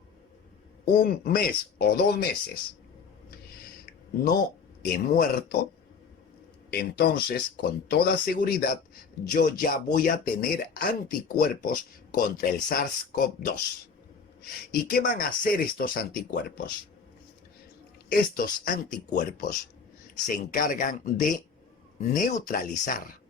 un mes o 2 meses no he muerto, entonces con toda seguridad yo ya voy a tener anticuerpos contra el SARS-CoV-2. ¿Y qué van a hacer estos anticuerpos? Estos anticuerpos se encargan de neutralizar.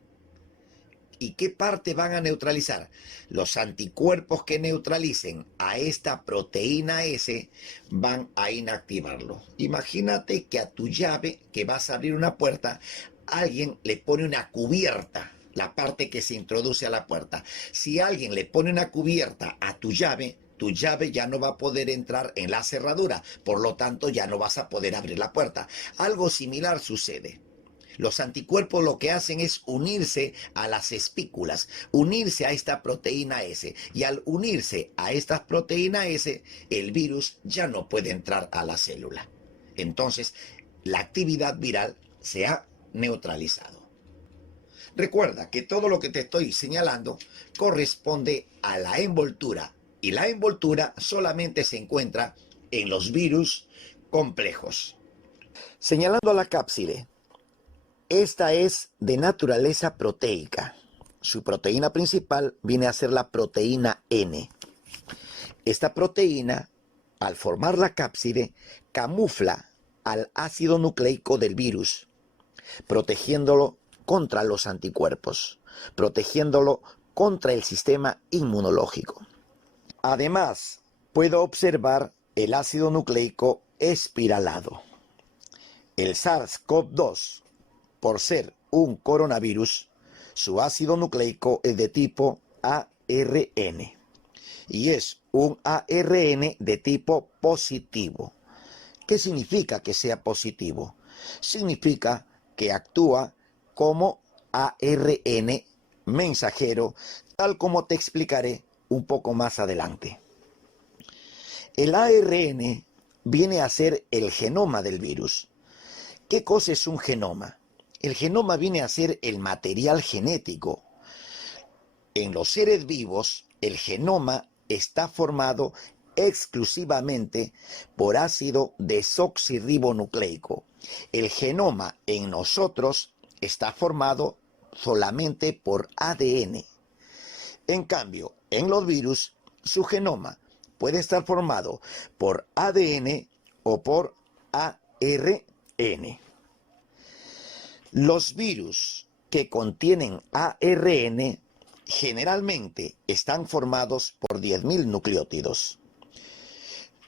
¿Y qué parte van a neutralizar? Los anticuerpos que neutralicen a esta proteína S van a inactivarlo. Imagínate que a tu llave, que vas a abrir una puerta, alguien le pone una cubierta, la parte que se introduce a la puerta. Si alguien le pone una cubierta a tu llave ya no va a poder entrar en la cerradura, por lo tanto ya no vas a poder abrir la puerta. Algo similar sucede. Los anticuerpos lo que hacen es unirse a las espículas, unirse a esta proteína S. Y al unirse a esta proteína S, el virus ya no puede entrar a la célula. Entonces, la actividad viral se ha neutralizado. Recuerda que todo lo que te estoy señalando corresponde a la envoltura. Y la envoltura solamente se encuentra en los virus complejos. Señalando a la cápside, esta es de naturaleza proteica. Su proteína principal viene a ser la proteína N. Esta proteína, al formar la cápside, camufla al ácido nucleico del virus, protegiéndolo contra los anticuerpos, protegiéndolo contra el sistema inmunológico. Además, puedo observar el ácido nucleico espiralado. El SARS-CoV-2, por ser un coronavirus, su ácido nucleico es de tipo ARN y es un ARN de tipo positivo. ¿Qué significa que sea positivo? Significa que actúa como ARN mensajero, tal como te explicaré un poco más adelante. El ARN viene a ser el genoma del virus. ¿Qué cosa es un genoma? El genoma viene a ser el material genético. En los seres vivos, el genoma está formado exclusivamente por ácido desoxirribonucleico. El genoma en nosotros está formado solamente por ADN. En cambio, en los virus, su genoma puede estar formado por ADN o por ARN. Los virus que contienen ARN generalmente están formados por 10.000 nucleótidos.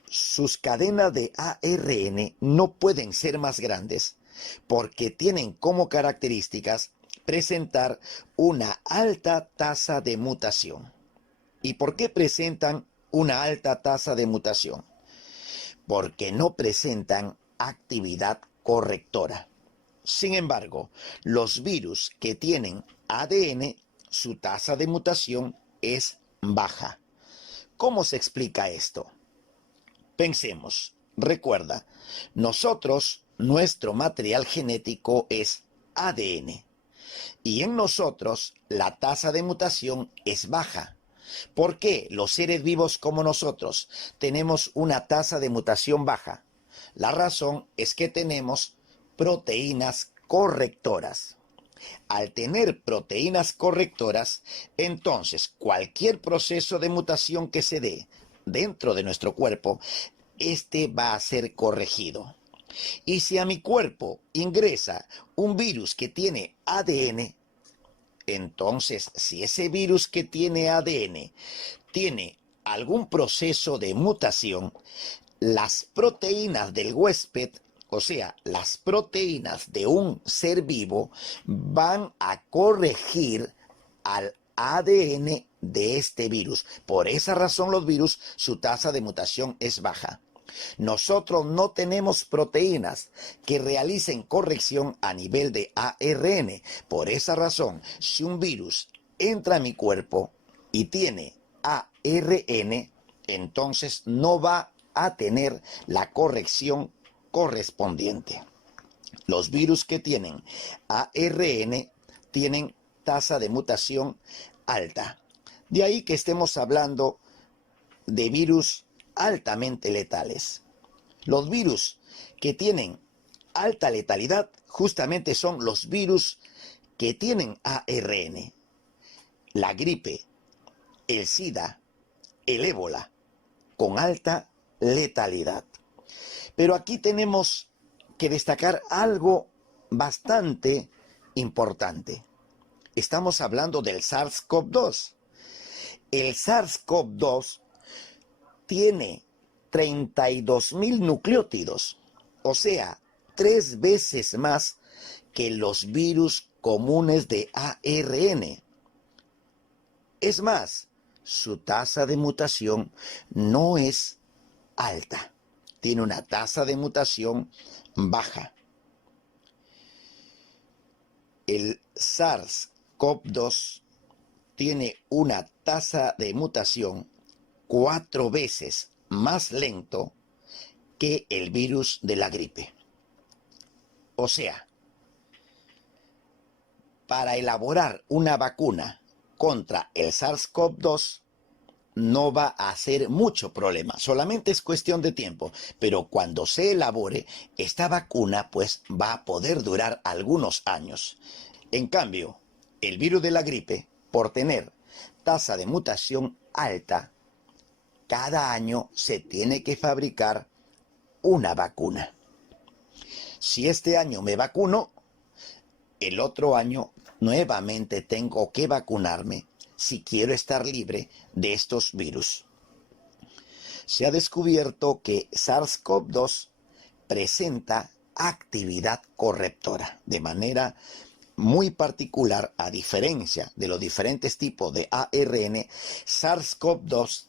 Sus cadenas de ARN no pueden ser más grandes porque tienen como características presentar una alta tasa de mutación. ¿Y por qué presentan una alta tasa de mutación? Porque no presentan actividad correctora. Sin embargo, los virus que tienen ADN, su tasa de mutación es baja. ¿Cómo se explica esto? Pensemos, recuerda, nuestro material genético es ADN. Y en nosotros la tasa de mutación es baja. ¿Por qué los seres vivos como nosotros tenemos una tasa de mutación baja? La razón es que tenemos proteínas correctoras. Al tener proteínas correctoras, entonces cualquier proceso de mutación que se dé dentro de nuestro cuerpo, este va a ser corregido. Y si a mi cuerpo ingresa un virus que tiene ADN, entonces si ese virus que tiene ADN tiene algún proceso de mutación, las proteínas del huésped, o sea, las proteínas de un ser vivo, van a corregir al ADN de este virus. Por esa razón los virus, su tasa de mutación es baja. Nosotros no tenemos proteínas que realicen corrección a nivel de ARN. Por esa razón, si un virus entra a mi cuerpo y tiene ARN, entonces no va a tener la corrección correspondiente. Los virus que tienen ARN tienen tasa de mutación alta. De ahí que estemos hablando de virus altamente letales. Los virus que tienen alta letalidad justamente son los virus que tienen ARN. La gripe, el SIDA, el ébola, con alta letalidad. Pero aquí tenemos que destacar algo bastante importante. Estamos hablando del SARS-CoV-2. El SARS-CoV-2 tiene 32.000 nucleótidos, o sea, 3 veces más que los virus comunes de ARN. Es más, su tasa de mutación no es alta, tiene una tasa de mutación baja. El SARS-CoV-2 tiene una tasa de mutación 4 veces más lento que el virus de la gripe. O sea, para elaborar una vacuna contra el SARS-CoV-2 no va a ser mucho problema, solamente es cuestión de tiempo, pero cuando se elabore esta vacuna pues va a poder durar algunos años. En cambio, el virus de la gripe, por tener tasa de mutación alta, cada año se tiene que fabricar una vacuna. Si este año me vacuno, el otro año nuevamente tengo que vacunarme si quiero estar libre de estos virus. Se ha descubierto que SARS-CoV-2 presenta actividad correctora, de manera muy particular, a diferencia de los diferentes tipos de ARN, SARS-CoV-2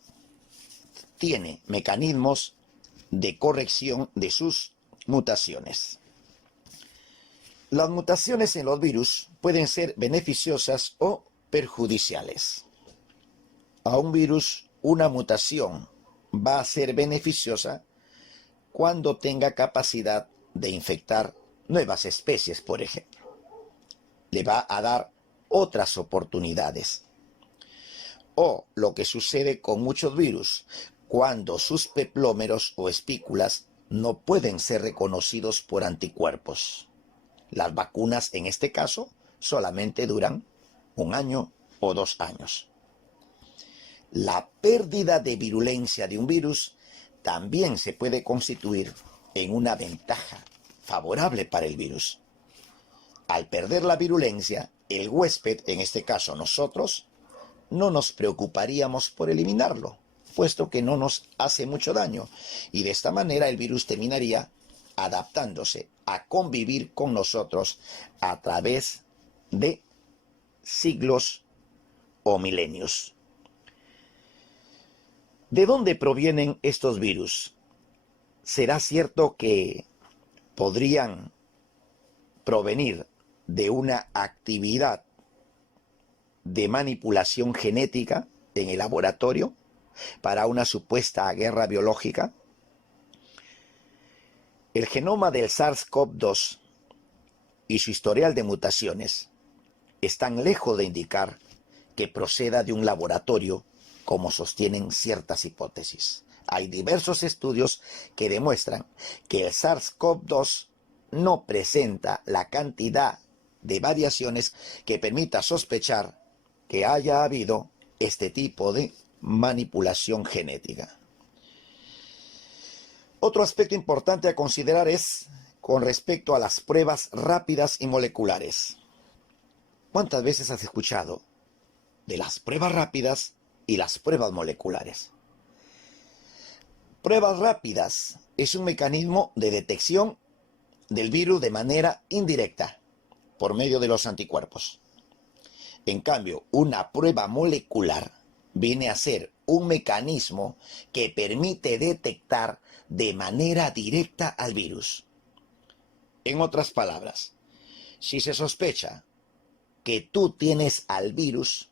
tiene mecanismos de corrección de sus mutaciones. Las mutaciones en los virus pueden ser beneficiosas o perjudiciales. A un virus, una mutación va a ser beneficiosa cuando tenga capacidad de infectar nuevas especies, por ejemplo. Le va a dar otras oportunidades. O lo que sucede con muchos virus, cuando sus peplómeros o espículas no pueden ser reconocidos por anticuerpos. Las vacunas, en este caso, solamente duran 1 año o 2 años. La pérdida de virulencia de un virus también se puede constituir en una ventaja favorable para el virus. Al perder la virulencia, el huésped, en este caso nosotros, no nos preocuparíamos por eliminarlo, puesto que no nos hace mucho daño, y de esta manera el virus terminaría adaptándose a convivir con nosotros a través de siglos o milenios. ¿De dónde provienen estos virus? ¿Será cierto que podrían provenir de una actividad de manipulación genética en el laboratorio para una supuesta guerra biológica? El genoma del SARS-CoV-2 y su historial de mutaciones están lejos de indicar que proceda de un laboratorio, como sostienen ciertas hipótesis. Hay diversos estudios que demuestran que el SARS-CoV-2 no presenta la cantidad de variaciones que permita sospechar que haya habido este tipo de manipulación genética. Otro aspecto importante a considerar es con respecto a las pruebas rápidas y moleculares. ¿Cuántas veces has escuchado de las pruebas rápidas y las pruebas moleculares? Pruebas rápidas es un mecanismo de detección del virus de manera indirecta por medio de los anticuerpos. En cambio, una prueba molecular viene a ser un mecanismo que permite detectar de manera directa al virus. En otras palabras, si se sospecha que tú tienes al virus,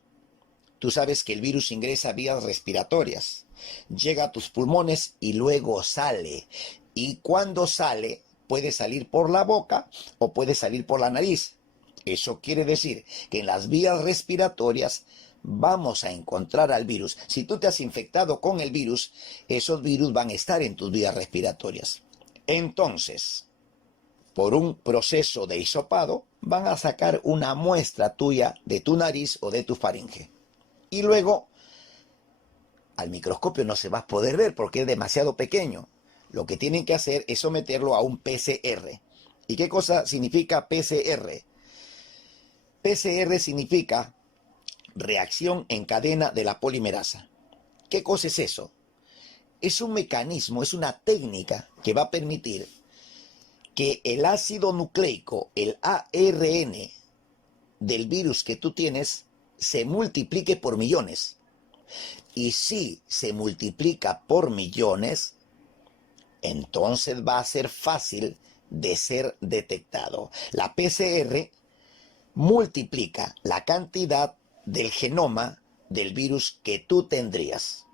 tú sabes que el virus ingresa a vías respiratorias, llega a tus pulmones y luego sale. Y cuando sale, puede salir por la boca o puede salir por la nariz. Eso quiere decir que en las vías respiratorias vamos a encontrar al virus. Si tú te has infectado con el virus, esos virus van a estar en tus vías respiratorias. Entonces, por un proceso de hisopado, van a sacar una muestra tuya de tu nariz o de tu faringe. Y luego, al microscopio no se va a poder ver porque es demasiado pequeño. Lo que tienen que hacer es someterlo a un PCR. ¿Y qué cosa significa PCR? PCR significa reacción en cadena de la polimerasa. ¿Qué cosa es eso? Es un mecanismo, es una técnica que va a permitir que el ácido nucleico, el ARN del virus que tú tienes, se multiplique por millones. Y si se multiplica por millones, entonces va a ser fácil de ser detectado. La PCR multiplica la cantidad del genoma del virus que tú tendrías.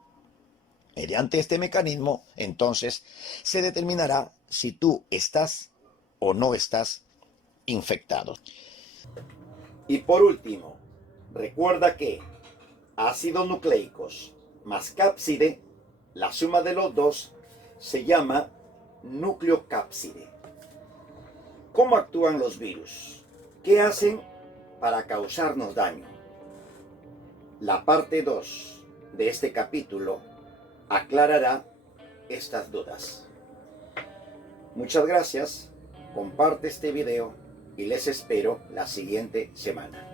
Mediante este mecanismo, entonces, se determinará si tú estás o no estás infectado. Y por último, recuerda que ácidos nucleicos más cápside, la suma de los dos, se llama nucleocápside. ¿Cómo actúan los virus? ¿Qué hacen para causarnos daño? La parte 2 de este capítulo aclarará estas dudas. Muchas gracias, comparte este video y les espero la siguiente semana.